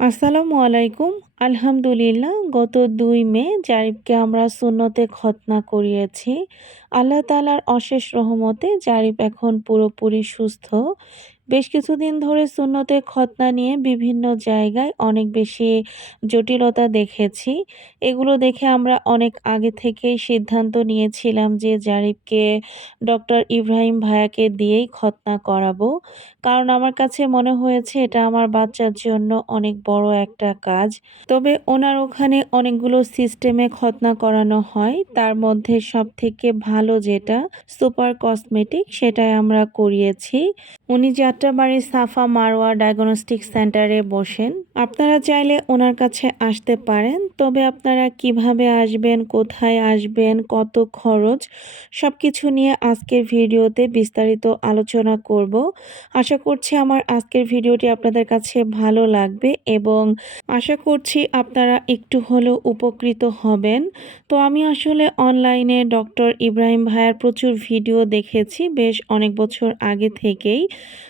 আসসালামু আলাইকুম। আলহামদুলিল্লাহ, গত দুই মে জারিফকে আমরা সুন্নতে খতনা করিয়েছি। আল্লাহ তালার অশেষ রহমতে জারিফ এখন পুরোপুরি সুস্থ। বেশ কিছুদিন ধরে সুন্নতে খতনা নিয়ে বিভিন্ন জায়গায় অনেক বেশি জটিলতা দেখেছি। এগুলো দেখে আমরা অনেক আগে থেকেই সিদ্ধান্ত নিয়েছিলাম যে জারিফকে ডক্টর ইব্রাহিম ভায়াকে দিয়েই খতনা করাবো। কারণ আমার কাছে মনে হয়েছে এটা আমার বাচ্চার জন্য অনেক বড় একটা কাজ। তবে ওনার ওখানে অনেকগুলো সিস্টেমে খতনা করানো হয়। তার মধ্যে সব থেকে ভালো যেটা সুপার কসমেটিক সেটাই আমরা করিয়েছি। উনি যাত্রাবাড়ি সাফা মারোয়া ডায়াগনস্টিক সেন্টারে বসেন। আপনারা চাইলে ওনার কাছে আসতে পারেন, তবে আপনারা কীভাবে আসবেন, কোথায় আসবেন, কত খরচ সব কিছু নিয়ে আজকের ভিডিওতে বিস্তারিত আলোচনা করব। আশা করছি আমার আজকের ভিডিওটি আপনাদের কাছে ভালো লাগবে এবং আশা করছি আপনারা একটু হলেও উপকৃত হবেন। তো আমি আসলে অনলাইনে ডক্টর ইব্রাহিম ভাইয়ার প্রচুর ভিডিও দেখেছি বেশ অনেক বছর আগে থেকেই।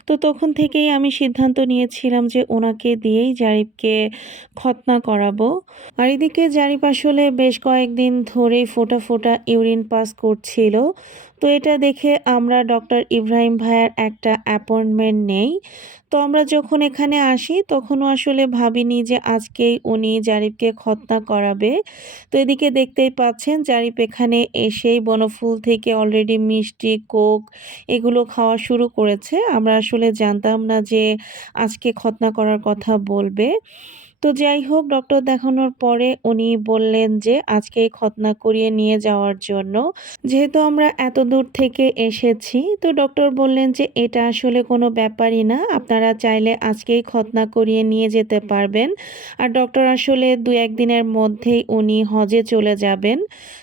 তো তখন থেকেই আমি সিদ্ধান্ত নিয়েছিলাম যে ওনাকে দিয়েই জারিফকে খতনা করাবো। আর এদিকে জারিফ আসলে বেশ কয়েকদিন ধরেই ফোটা ফোটা ইউরিন পাস করছিল। তো এটা দেখে আমরা ডক্টর ইব্রাহিম ভাইয়ার একটা অ্যাপয়েন্টমেন্ট নেই। তো আমরা যখন এখানে আসি তখনও আসলে ভাবিনি যে আজকেই উনি জারিফকে খতনা করাবে। তো এদিকে দেখতেই পাচ্ছেন জারিফ এখানে এসেই বনফুল থেকে অলরেডি মিষ্টি, কোক এগুলো খাওয়া শুরু করেছে। আমরা আসলে জানতাম না যে আজকে খতনা করার কথা বলবে। তো যাই হোক ডক্টর দেখানোর পরে উনি বললেন যে আজকেই খতনা করিয়ে নিয়ে যাওয়ার জন্য যেহেতু আমরা এত দূর থেকে এসেছি, তো ডক্টর বললেন যে, এটা আসলে কোনো ব্যাপারই না। আপনারা চাইলে আজকেই খতনা করিয়ে নিয়ে যেতে পারবেন। আর ডক্টর আসলে দু একদিনের মধ্যেই উনি হজে চলে যাবেন।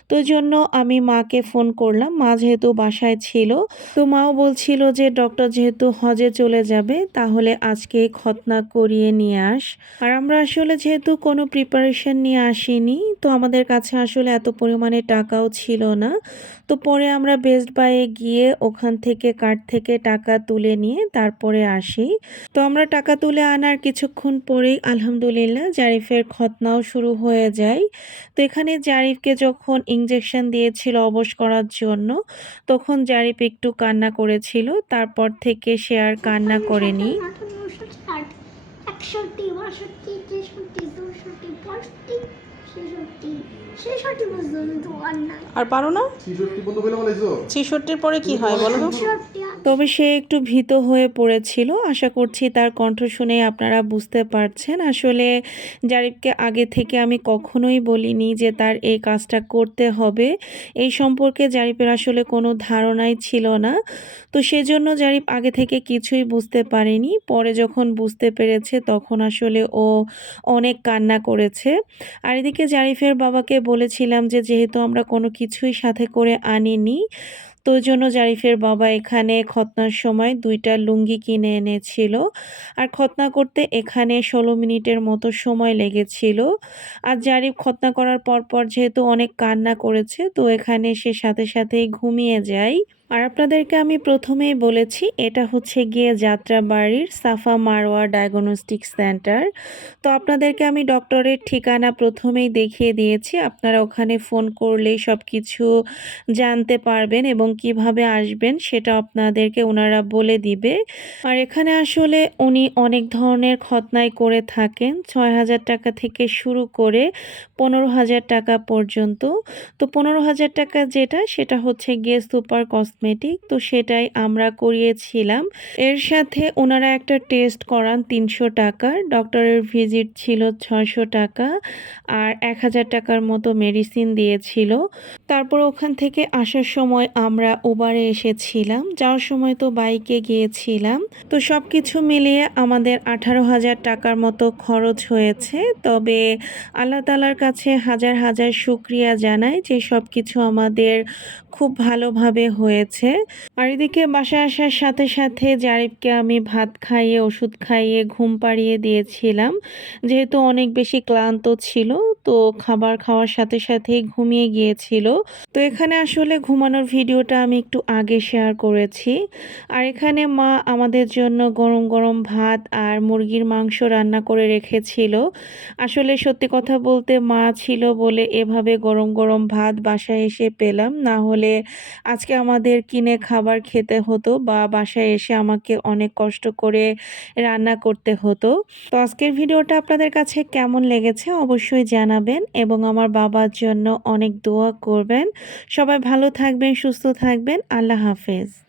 তো জন্য আমি মাকে ফোন করলাম। মা যেহেতু বাসায় ছিল, তো মাও বলছিল যে ডক্টর যেহেতু হজে চলে যাবে, তাহলে আজকে খতনা করিয়ে নিয়ে আস। আর আমরা আসলে যেহেতু কোনো প্রিপারেশন নিয়ে আসিনি, তো আমাদের কাছে আসলে এত পরিমাণে টাকাও ছিল না। তো পরে আমরা বেস্ট বাইয়ে গিয়ে ওখান থেকে কার্ড থেকে টাকা তুলে নিয়ে তারপরে আসি। তো আমরা টাকা তুলে আনার কিছুক্ষণ পরেই আলহামদুলিল্লাহ জারিফের খতনাও শুরু হয়ে যায়। তো এখানে জারিফকে যখন ইঞ্জেকশন দিয়েছিল অবশ করার জন্য, তখন জারিফ একটু কান্না করেছিল, তারপর থেকে সে আর কান্না করেনি। একষট্টি বাষট্টি তেষট্টি চৌষট্টি পঁয়ষট্টি ছেষট্টি। ছেষট্টি পর্যন্ত আর নাই। আর পারো না? ছিষট্টি পর্যন্ত বলে বলেছ ছেষট্টির পরে কি হয় বলো তো? ছেষট্টি তবে সে একটু ভীত হয়ে পড়েছিল। আশা করছি তার কণ্ঠ শুনে আপনারা বুঝতে পারছেন। আসলে জারিফকে আগে থেকে আমি কখনোই বলিনি যে তার এই কাজটা করতে হবে। এই সম্পর্কে জারিফের আসলে কোনো ধারণাই ছিল না। তো সেজন্য জারিফ আগে থেকে কিছুই বুঝতে পারেনি। পরে যখন বুঝতে পেরেছে তখন আসলে ও অনেক কান্না করেছে। আর এদিকে জারিফের বাবাকে বলেছিলাম যে যেহেতু আমরা কোনো কিছুই সাথে করে আনিনি তো ওই জন্য জারিফের বাবা এখানে খতনার সময় দুইটা লুঙ্গি কিনে এনেছিল। আর খতনা করতে এখানে ষোলো মিনিটের মতো সময় লেগেছিল। আর জারিফ খতনা করার পরপর পর যেহেতু অনেক কান্না করেছে, তো এখানে সে সাথে সাথেই ঘুমিয়ে যায়। আর আপনাদেরকে আমি প্রথমেই বলেছি, এটা হচ্ছে গিয়ে যাত্রাবাড়ির সাফা মারোয়া ডায়াগনস্টিক সেন্টার। তো আপনাদেরকে আমি ডক্টরের ঠিকানা প্রথমেই দেখিয়ে দিয়েছি, আপনারা ওখানে ফোন করলেই সব কিছু জানতে পারবেন এবং কীভাবে আসবেন সেটা আপনাদেরকে ওনারা বলে দিবে। আর এখানে আসলে উনি অনেক ধরনের খতনাই করে থাকেন ছয় হাজার টাকা থেকে শুরু করে পনেরো হাজার টাকা পর্যন্ত। তো পনেরো হাজার টাকা যেটা, সেটা হচ্ছে গিয়ে সুপার কসমেটিক তো সেটাই আমরা করিয়েছিলাম। এর সাথে ওনারা একটা টেস্ট করান তিনশো টাকার ডক্টরের ভিজিট ছিল ছয়শো টাকা আর এক হাজার টাকার মতো মেডিসিন দিয়েছিল। তারপর ওখান থেকে আসার সময় আমরা ওবারে এসেছিলাম, যাওয়ার সময় তো বাইকে গিয়েছিলাম। তো সব কিছু মিলিয়ে আমাদের আঠারো হাজার টাকার মতো খরচ হয়েছে। তবে আল্লাহ তালার কাছে হাজার হাজার শুক্রিয়া জানাই যে সব কিছু আমাদের খুব ভালোভাবে হয়েছে। আর এদিকে বাসায় আসার সাথে সাথে জারিফকে আমি ভাত খাইয়ে, ওষুধ খাইয়ে, ঘুম পাড়িয়ে দিয়েছিলাম। যেহেতু অনেক বেশি ক্লান্ত ছিল তো খাবার খাওয়ার সাথে সাথেই ঘুমিয়ে গিয়েছিল। তো এখানে আসলে ঘুমানোর ভিডিওটা আমি একটু আগে শেয়ার করেছি। আর এখানে মা আমাদের জন্য গরম গরম ভাত আর মুরগির মাংস রান্না করে রেখেছিল। আসলে সত্যি কথা বলতে মা ছিল বলে এভাবে গরম গরম ভাত বাসায় এসে পেলাম। না হলে আজকে আমাদের কিনে খাবার খেতে হতো বা বাসায় এসে আমাকে অনেক কষ্ট করে রান্না করতে হতো। তো আজকের ভিডিওটা আপনাদের কাছে কেমন লেগেছে অবশ্যই জানাবেন এবং আমার বাবার জন্য অনেক দোয়া করবেন। সবাই ভালো থাকবেন, সুস্থ থাকবেন। আল্লাহ হাফেজ।